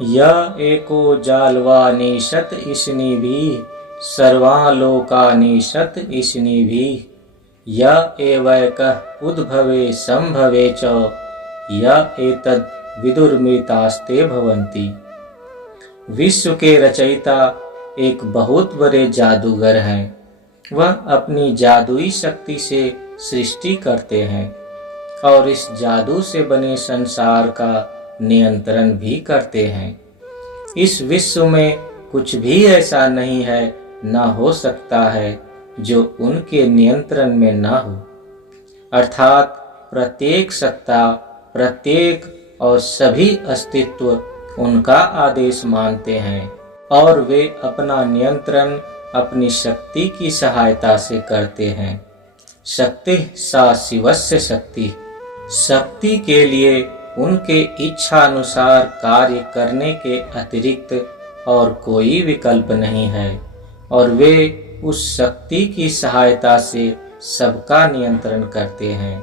य एको जालवानीशत इसनिभिः सर्वालोकानीशत इसनिभिः य एवैकः उद्भवे संभवे च य एतद् विदुर्मृतास्ते भवन्ति। विश्व के रचयिता एक बहुत बड़े जादूगर हैं। वह अपनी जादुई शक्ति से सृष्टि करते हैं और इस जादू से बने संसार का नियंत्रण भी करते हैं। इस विश्व में कुछ भी ऐसा नहीं है, न हो सकता है जो उनके नियंत्रण में न हो। अर्थात प्रत्येक सत्ता, प्रत्येक और सभी अस्तित्व उनका आदेश मानते हैं और वे अपना नियंत्रण अपनी शक्ति की सहायता से करते हैं। शक्ति सा शिवस्य शक्ति। शक्ति के लिए उनके इच्छा अनुसार कार्य करने के अतिरिक्त और कोई विकल्प नहीं है और वे उस शक्ति की सहायता से सबका नियंत्रण करते हैं।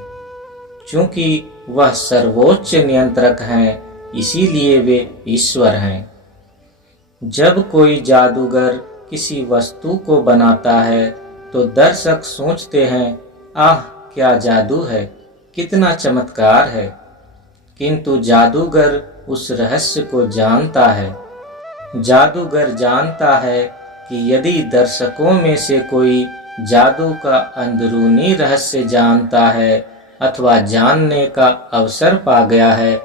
चूंकि वह सर्वोच्च नियंत्रक हैं, इसीलिए वे ईश्वर हैं। जब कोई जादूगर किसी वस्तु को बनाता है तो दर्शक सोचते हैं, आह क्या जादू है, कितना चमत्कार है। किंतु जादूगर उस रहस्य को जानता है। जादूगर जानता है कि यदि दर्शकों में से कोई जादू का अंदरूनी रहस्य जानता है अथवा जानने का अवसर पा गया है,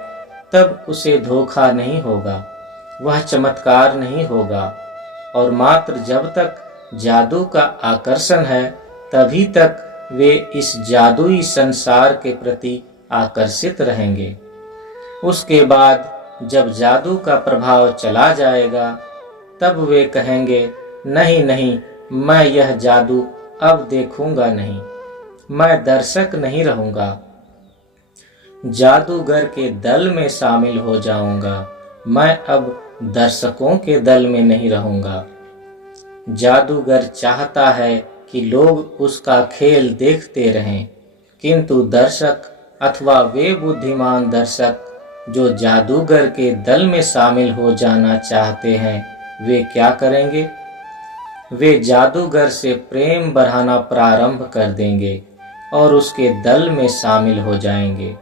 तब उसे धोखा नहीं होगा, वह चमत्कार नहीं होगा और मात्र जब तक जादू का आकर्षण है तभी तक वे इस जादुई संसार के प्रति आकर्षित रहेंगे। उसके बाद जब जादू का प्रभाव चला जाएगा तब वे कहेंगे, नहीं नहीं, मैं यह जादू अब देखूंगा नहीं, मैं दर्शक नहीं रहूंगा, जादूगर के दल में शामिल हो जाऊंगा, मैं अब दर्शकों के दल में नहीं रहूंगा। जादूगर चाहता है कि लोग उसका खेल देखते रहें, किंतु दर्शक अथवा वे बुद्धिमान दर्शक जो जादूगर के दल में शामिल हो जाना चाहते हैं, वे क्या करेंगे? वे जादूगर से प्रेम बढ़ाना प्रारंभ कर देंगे और उसके दल में शामिल हो जाएंगे।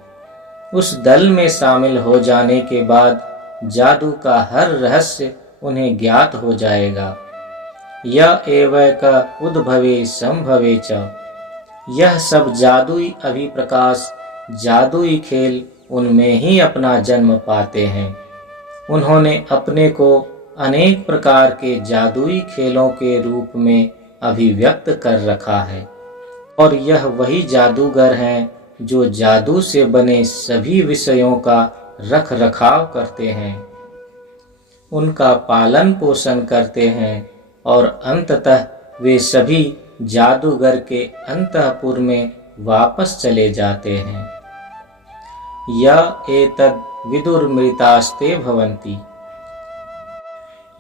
उस दल में शामिल हो जाने के बाद जादू का हर रहस्य उन्हें ज्ञात हो जाएगा। यह एवैका उद्भवे संभवे च। यह सब जादुई अभिप्रकाश, जादुई खेल उनमें ही अपना जन्म पाते हैं। उन्होंने अपने को अनेक प्रकार के जादुई खेलों के रूप में अभिव्यक्त कर रखा है और यह वही जादूगर हैं जो जादू से बने सभी विषयों का रख रखाव करते हैं, उनका पालन पोषण करते हैं और अंततः वे सभी जादूगर के अंतःपुर में वापस चले जाते हैं। या एतद् विदुर्मृतास्ते भवन्ति।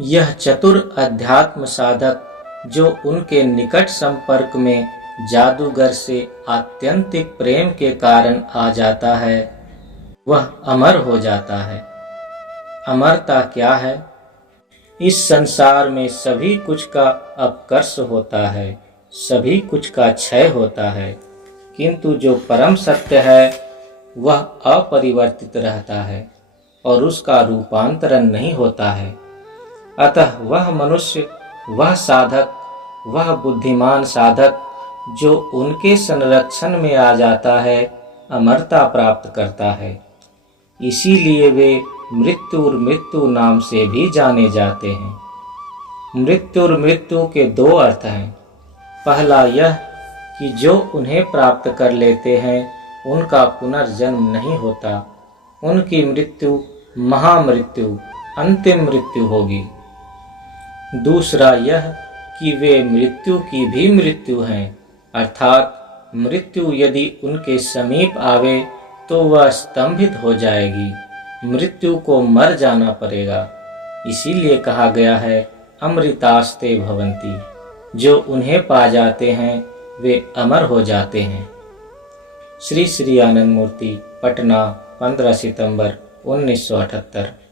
यह चतुर अध्यात्म साधक जो उनके निकट संपर्क में जादूगर से आत्यंतिक प्रेम के कारण आ जाता है, वह अमर हो जाता है। अमरता क्या है? इस संसार में सभी कुछ का अपकर्ष होता है, सभी कुछ का क्षय होता है, किंतु जो परम सत्य है वह अपरिवर्तित रहता है और उसका रूपांतरण नहीं होता है। अतः वह मनुष्य, वह साधक, वह बुद्धिमान साधक जो उनके संरक्षण में आ जाता है, अमरता प्राप्त करता है। इसीलिए वे मृत्यु नाम से भी जाने जाते हैं। मृत्यु के दो अर्थ हैं। पहला यह कि जो उन्हें प्राप्त कर लेते हैं उनका पुनर्जन्म नहीं होता, उनकी मृत्यु महामृत्यु, अंतिम मृत्यु होगी। दूसरा यह कि वे मृत्यु की भी मृत्यु हैं, अर्थात मृत्यु यदि उनके समीप आवे तो वह स्तंभित हो जाएगी, मृत्यु को मर जाना पड़ेगा। इसीलिए कहा गया है अमृतास्ते भवन्ति। जो उन्हें पा जाते हैं वे अमर हो जाते हैं। श्री श्री आनंद मूर्ति, पटना, 15 सितंबर 1978।